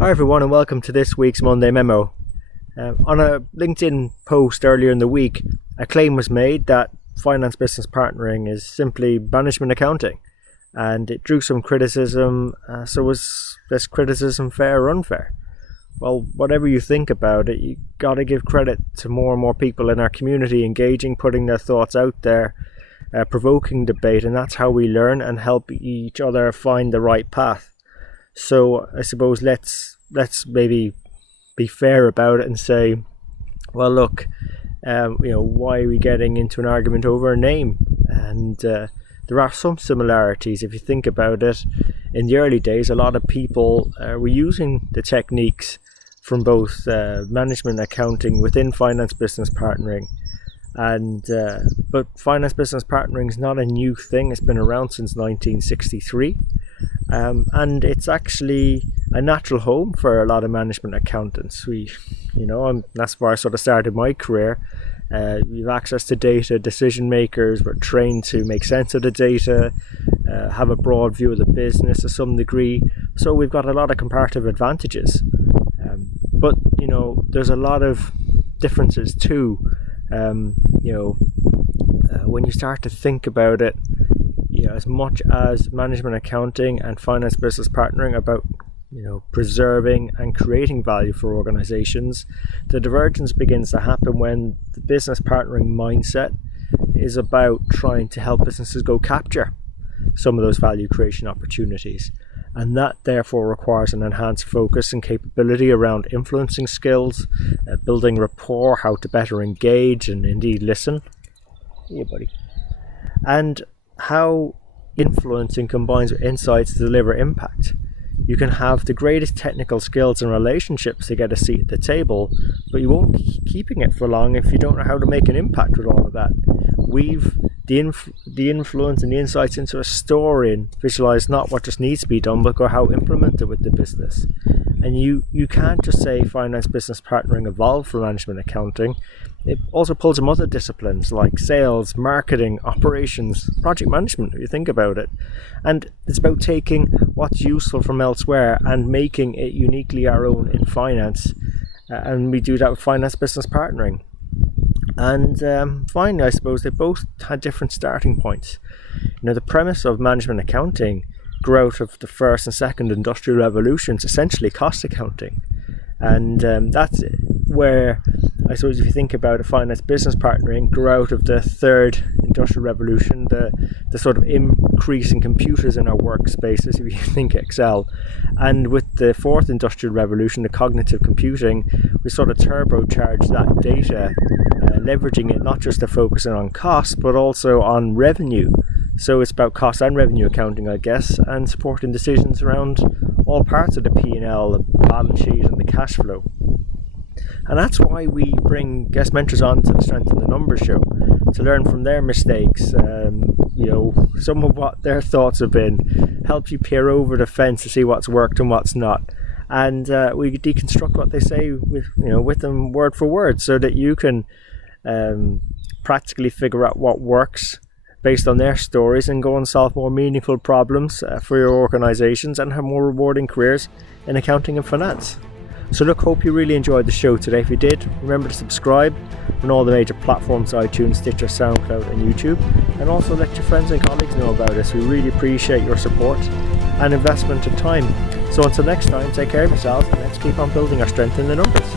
Hi everyone and welcome to this week's Monday Memo. On a LinkedIn post earlier in the week, a claim was made that finance business partnering is simply management accounting, and it drew some criticism. So was this criticism fair or unfair? Well, whatever you think about it, you got to give credit to more and more people in our community engaging, putting their thoughts out there, provoking debate, and that's how we learn and help each other find the right path. So I suppose let's maybe be fair about it and say, well, look, why are we getting into an argument over a name? And there are some similarities. If you think about it, in the early days, a lot of people were using the techniques from both management accounting within finance business partnering. And but finance business partnering is not a new thing. It's been around since 1963. And it's actually a natural home for a lot of management accountants. That's where I sort of started my career. We have access to data, decision makers, we're trained to make sense of the data, have a broad view of the business to some degree. So we've got a lot of comparative advantages. But there's a lot of differences too. When you start to think about it, as much as management accounting and finance business partnering about preserving and creating value for organizations, the divergence begins to happen when the business partnering mindset is about trying to help businesses go capture some of those value creation opportunities. And that therefore requires an enhanced focus and capability around influencing skills, building rapport, how to better engage and indeed listen. Yeah, buddy. And how influencing combines with insights to deliver impact. You can have the greatest technical skills and relationships to get a seat at the table, but you won't be keeping it for long if you don't know how to make an impact with all of that. Weave the influence and the insights into a story and visualize not what just needs to be done, but go how implemented with the business. And you can't just say finance business partnering evolved from management accounting. It also pulls from other disciplines like sales, marketing, operations, project management, if you think about it. And it's about taking what's useful from elsewhere and making it uniquely our own in finance. And we do that with finance business partnering. And finally, I suppose they both had different starting points. The premise of management accounting grew out of the first and second industrial revolutions, essentially cost accounting. And that's where, I suppose, if you think about it, finance business partnering grew out of the third industrial revolution, the sort of increase in computers in our workspaces, if you think Excel. And with the fourth industrial revolution, the cognitive computing, we sort of turbocharged that data, leveraging it not just to focus on cost, but also on revenue. So it's about cost and revenue accounting, I guess, and supporting decisions around all parts of the P&L, the balance sheet and the cash flow. And that's why we bring guest mentors on to the Strength in the Numbers show, to learn from their mistakes, some of what their thoughts have been, help you peer over the fence to see what's worked and what's not. And we deconstruct what they say with them word for word, so that you can practically figure out what works based on their stories and go and solve more meaningful problems for your organizations and have more rewarding careers in accounting and finance. So look, hope you really enjoyed the show today. If you did, remember to subscribe on all the major platforms: iTunes, Stitcher, SoundCloud and YouTube, and also let your friends and colleagues know about us. We really appreciate your support and investment of time. So until next time, take care of yourselves and let's keep on building our strength in the numbers.